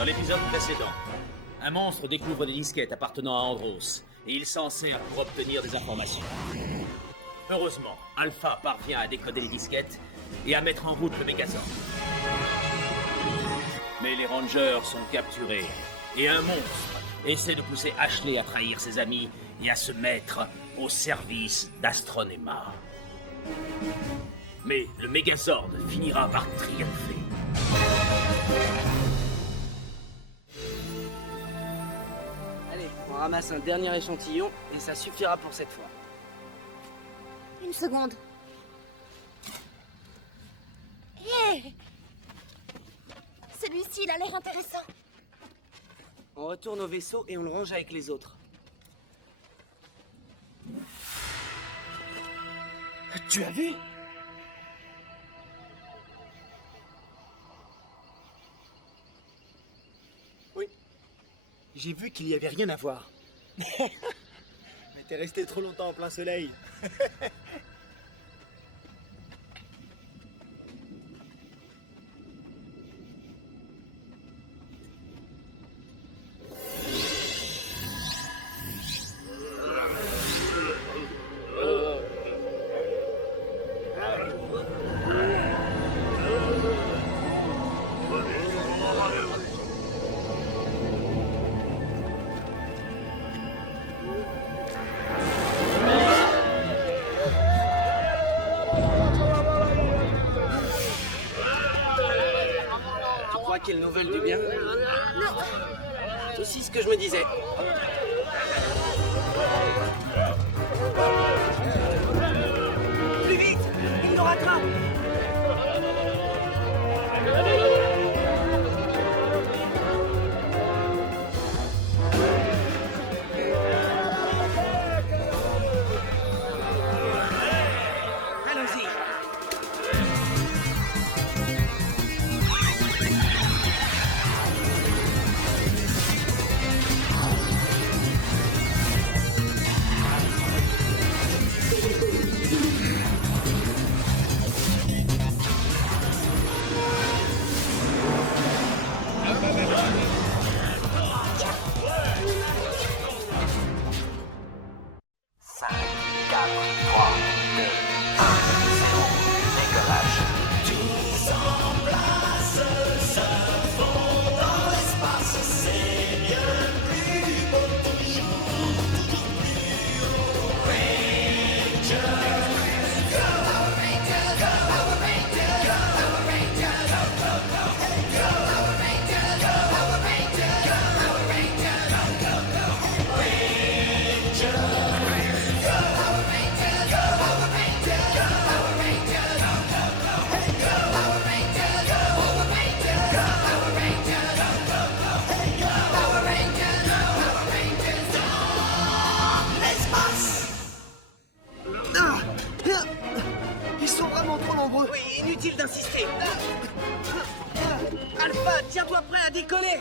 Dans l'épisode précédent, un monstre découvre des disquettes appartenant à Andros, et il s'en sert pour obtenir des informations. Heureusement, Alpha parvient à décoder les disquettes et à mettre en route le Megazord. Mais les Rangers sont capturés, et un monstre essaie de pousser Ashley à trahir ses amis et à se mettre au service d'Astronema. Mais le Megazord finira par triompher. Allez, on ramasse un dernier échantillon et ça suffira pour cette fois. Une seconde. Hé! Celui-ci, il a l'air intéressant. On retourne au vaisseau et on le range avec les autres. Tu as vu? Oui. J'ai vu qu'il n'y avait rien à voir. Mais t'es resté trop longtemps en plein soleil. Quelle nouvelle du bien? Non. C'est aussi ce que je me disais. Plus vite! Il nous rattrape! Allons-y! Ils sont vraiment trop nombreux. Oui, inutile d'insister. Alpha, tiens-toi prêt à décoller.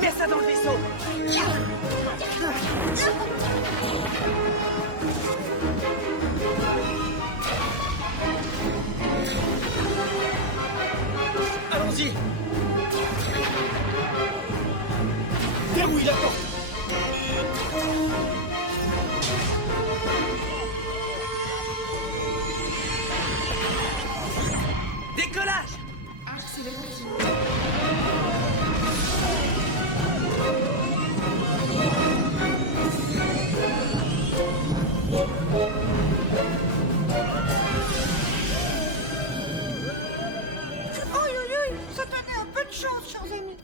Mets ça dans le vaisseau. Allons-y. Verrouille la porte. Décollage. Accélération. Ça tenait un peu de chance, chers amis.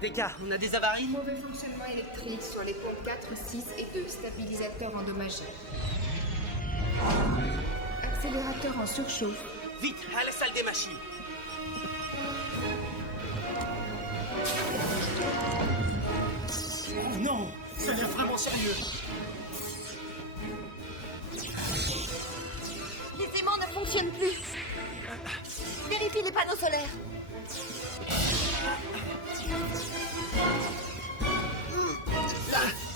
Deka, on a des avaries? Mauvais fonctionnement électrique sur les pompes 4, 6 et 2 stabilisateurs endommagés. Accélérateur en surchauffe. Vite, à la salle des machines. Oh non, ça a l'air vraiment sérieux. Les aimants ne fonctionnent plus. Vérifie les panneaux solaires.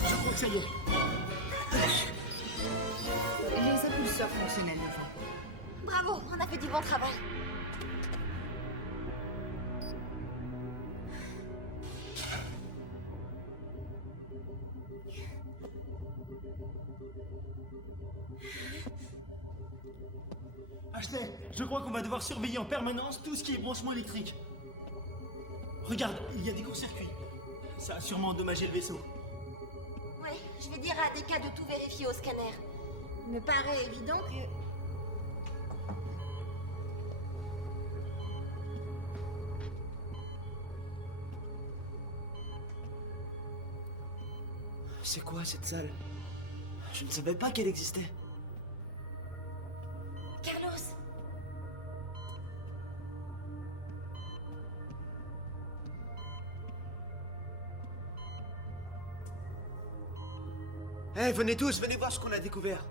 Je crois que ça y est. Les impulseurs fonctionnent à nouveau. Bravo, on a fait du bon travail. Ashley, je crois qu'on va devoir surveiller en permanence tout ce qui est branchement électrique. Regarde, il y a des courts-circuits. Ça a sûrement endommagé le vaisseau. Oui, je vais dire à DK de tout vérifier au scanner. Il me paraît évident que... C'est quoi cette salle? Je ne savais pas qu'elle existait. Carlos! Eh, venez tous, venez voir ce qu'on a découvert.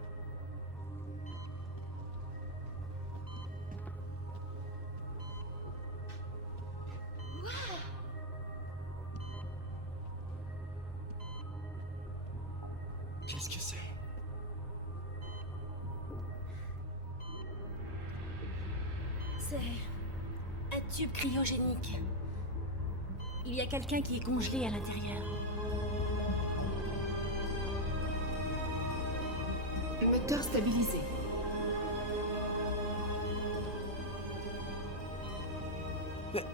Qu'est-ce que c'est? C'est... un tube cryogénique. Il y a quelqu'un qui est congelé à l'intérieur. Moteur stabilisé.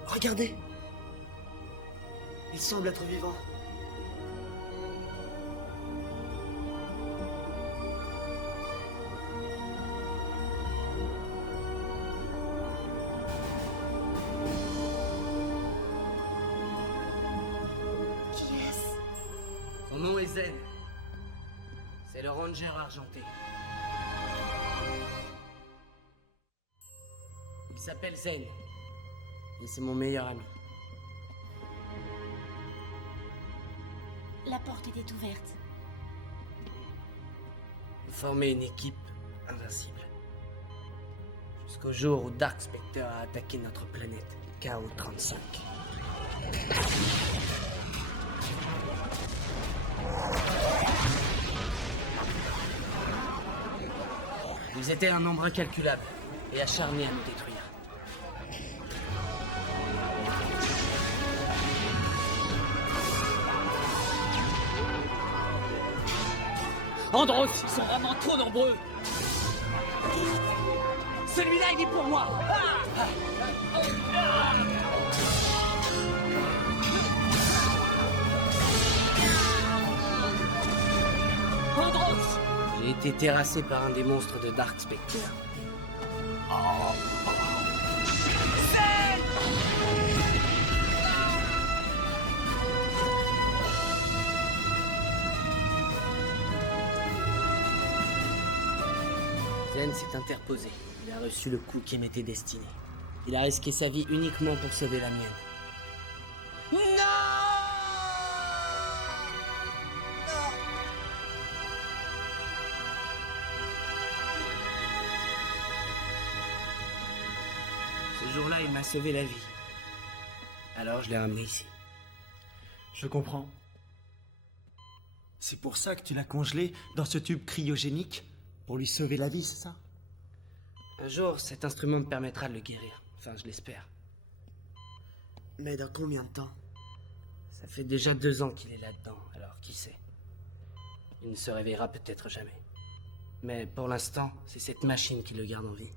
Regardez. Il semble être vivant. Qui est-ce? Son nom est Zen. C'est le ranger argenté. Il s'appelle Zen. Et c'est mon meilleur ami. La porte était ouverte. Former une équipe invincible. Jusqu'au jour où Dark Spectre a attaqué notre planète, KO-35. Ils étaient un nombre incalculable et acharnés à nous détruire. Andros, ils sont vraiment trop nombreux. Celui-là, il est pour moi. Andros! J'ai été terrassé par un des monstres de Dark Spectre. Zen s'est interposé. Il a reçu le coup qui m'était destiné. Il a risqué sa vie uniquement pour sauver la mienne. Ce jour-là, il m'a sauvé la vie. Alors je l'ai ramené ici. Je comprends. C'est pour ça que tu l'as congelé dans ce tube cryogénique? Pour lui sauver la vie, c'est ça? Un jour, cet instrument me permettra de le guérir. Enfin, je l'espère. Mais dans combien de temps? Ça fait déjà 2 ans qu'il est là-dedans, alors qui sait? Il ne se réveillera peut-être jamais. Mais pour l'instant, c'est cette machine qui le garde en vie.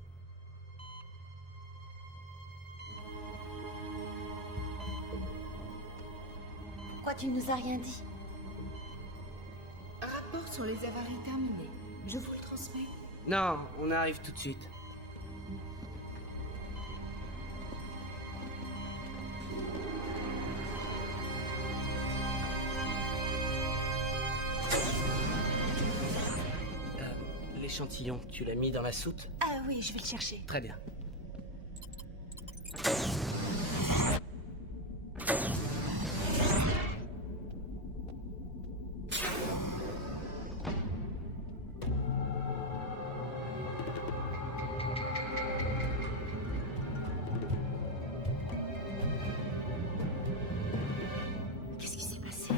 Pourquoi tu nous as rien dit? Rapport sur les avaries terminé. Je vous le transmets. Non, on arrive tout de suite. L'échantillon, tu l'as mis dans la soute? Ah oui, je vais le chercher. Très bien. Qu'est-ce qui s'est passé?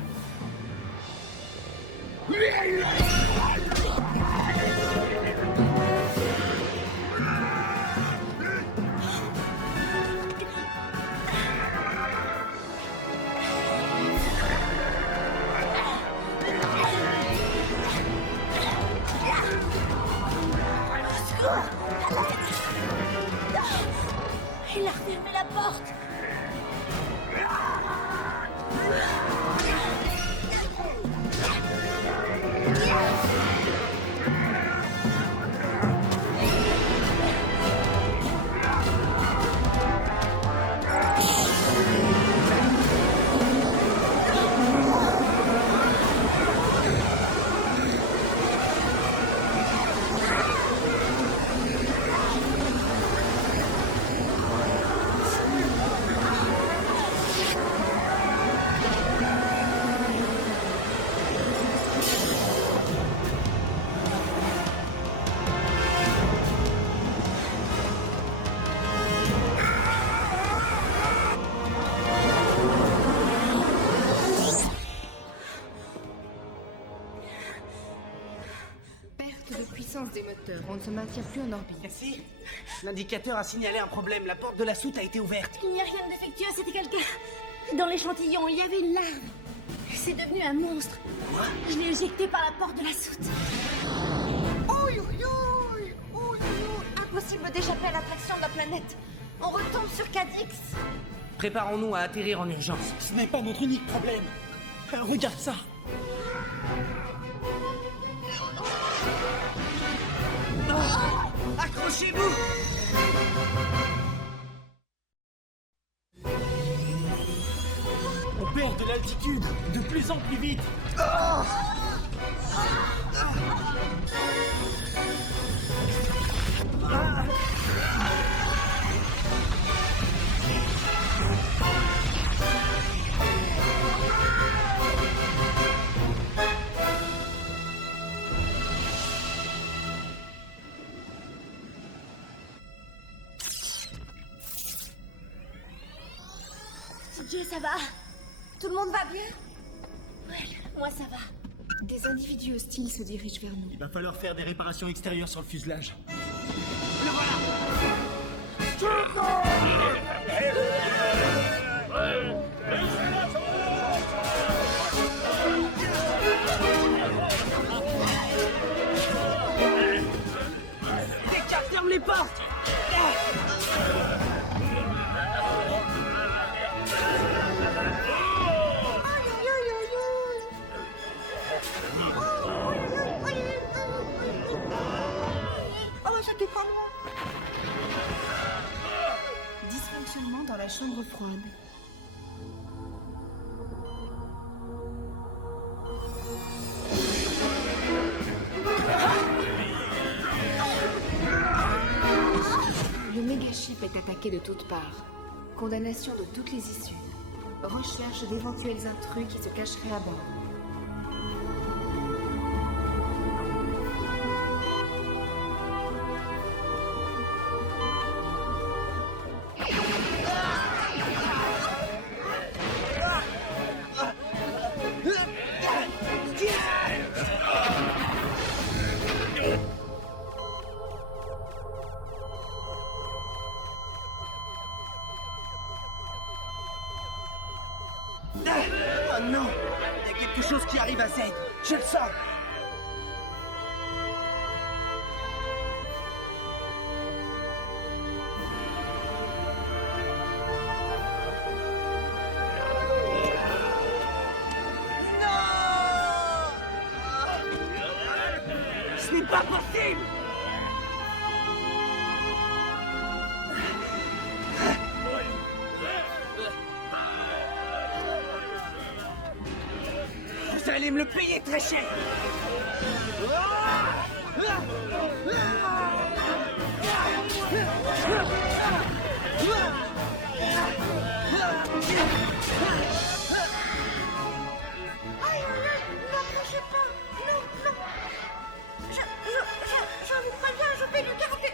Il a refermé la porte. Perte de puissance des moteurs. On ne se maintient plus en orbite. Cassie, l'indicateur a signalé un problème. La porte de la soute a été ouverte. Il n'y a rien de défectueux, c'était quelqu'un. Dans l'échantillon, il y avait une larve. C'est devenu un monstre. Je l'ai éjecté par la porte de la soute. Ouïe, ouïe, ouïe, ouïe, ouïe. Impossible d'échapper à l'attraction de la planète. On retombe sur Cadix. Préparons-nous à atterrir en urgence. Ce n'est pas notre unique problème. Regarde ça. Accrochez-vous! On perd de l'altitude, de plus en plus vite. Dieu, ça va? Tout le monde va bien? Ouais, moi ça va. Des individus hostiles se dirigent vers nous. Il va falloir faire des réparations extérieures sur le fuselage. Descartes, ferme les portes! Oh, j'étais pas loin. Dysfonctionnement dans la chambre froide. Le mégaship est attaqué de toutes parts. Condamnation de toutes les issues. Recherche d'éventuels intrus qui se cacheraient à bord. Oh non! Il y a quelque chose qui arrive à Z. Je le sens! Ce n'est pas possible! Vous allez me le payer très cher! Je vous préviens, je fais du karaté.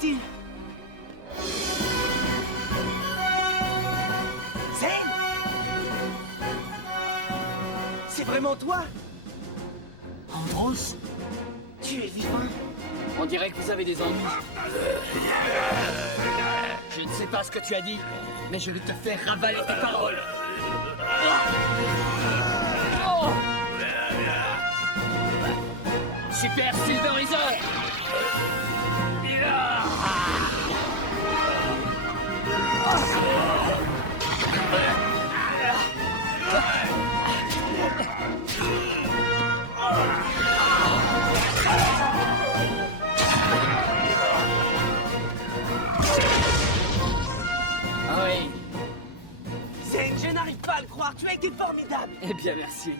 passe-t-il? Zane! C'est vraiment toi? Andros? Tu es vivant? On dirait que vous avez des ennuis. Je ne sais pas ce que tu as dit, mais je vais te faire ravaler tes paroles. Oh! Super Silverizer! Ah oui. Zane, je n'arrive pas à le croire, tu as été formidable. Eh bien, merci.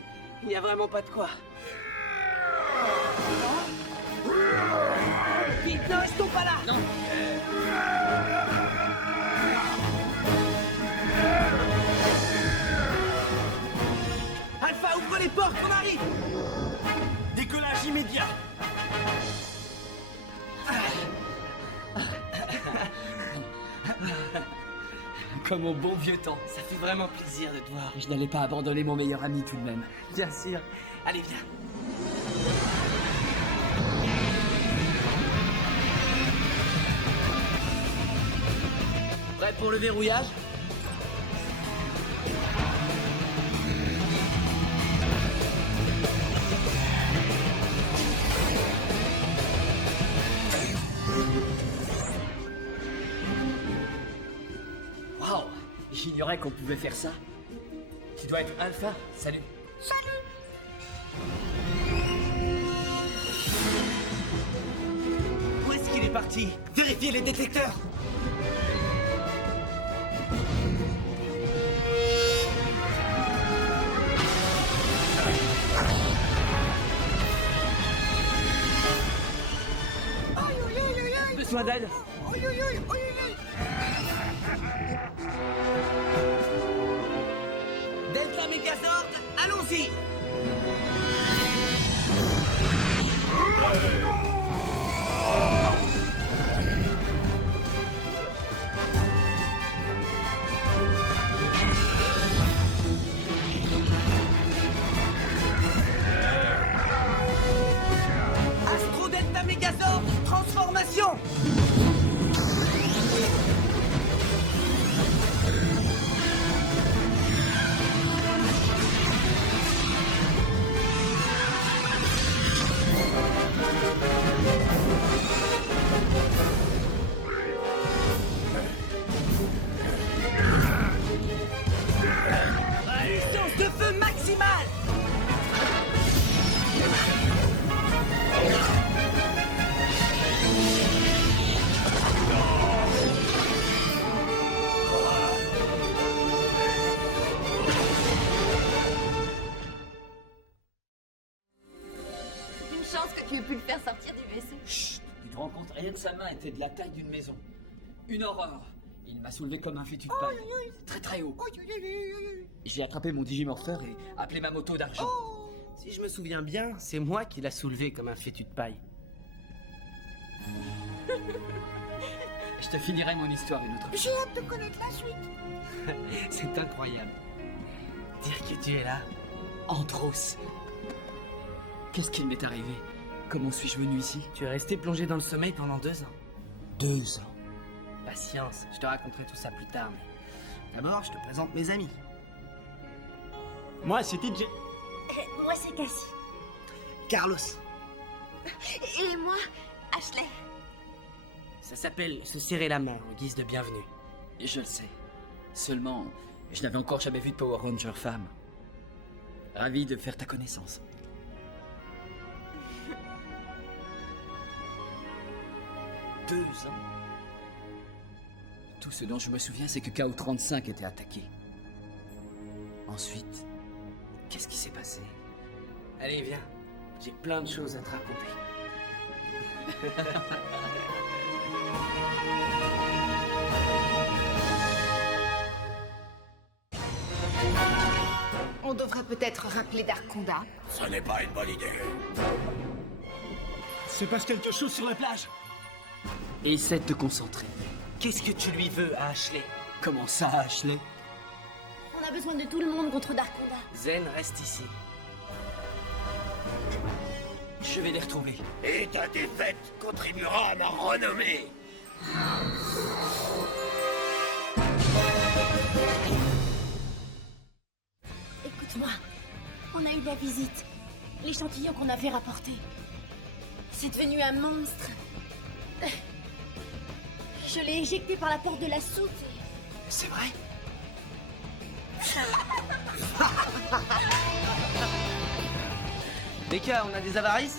Il n'y a vraiment pas de quoi. Vite, non, je tombe pas là. Non. Alpha, ouvre les portes, on arrive. Décollage immédiat. Comme au bon vieux temps. Ça fait vraiment plaisir de te voir. Je n'allais pas abandonner mon meilleur ami tout de même. Bien sûr. Allez, viens. Prêt pour le verrouillage? Waouh! J'ignorais qu'on pouvait faire ça. Tu dois être Alpha. Salut. Où est-ce qu'il est parti? Vérifiez les détecteurs. Besoin d'aide? Delta Megazord, allons-y! Astro Delta Megazord, transformation! Puissance de feu maximale! Une chance que tu aies pu le faire sortir du vaisseau. Chut! Tu te rends compte, rien de sa main était de la taille d'une maison. Une horreur. Il m'a soulevé comme un fétu de paille. Très très haut. J'ai attrapé mon digimorpheur et appelé ma moto d'argent. Si je me souviens bien, c'est moi qui l'a soulevé comme un fétu de paille. Je te finirai mon histoire une autre fois. J'ai hâte de connaître la suite. C'est incroyable. Dire que tu es là. Andros. Qu'est-ce qu'il m'est arrivé? Comment suis-je venu ici? Tu es resté plongé dans le sommeil pendant 2 ans. 2 ans. Patience, je te raconterai tout ça plus tard, mais... D'abord, je te présente mes amis. Moi, c'était Jay. Moi, c'est Cassie. Carlos. Et moi, Ashley. Ça s'appelle se serrer la main en guise de bienvenue. Je le sais. Seulement, je n'avais encore jamais vu de Power Ranger femme. Ravi de faire ta connaissance. Deux ans. Tout ce dont je me souviens, c'est que KO-35 était attaqué. Ensuite, qu'est-ce qui s'est passé? Allez, viens. J'ai plein de choses à te raconter. On devrait peut-être rappeler Darkonda. Ce n'est pas une bonne idée. Se passe quelque chose sur la plage. Et essaie de te concentrer. Qu'est-ce que tu lui veux à Ashley? Comment ça, Ashley? On a besoin de tout le monde contre Darkonda. Zen, reste ici. Je vais les retrouver. Et ta défaite contribuera à ma renommée. Écoute-moi, on a eu de la visite. L'échantillon qu'on avait rapporté. C'est devenu un monstre. Je l'ai éjecté par la porte de la soute. C'est vrai? Les gars, on a des avarices?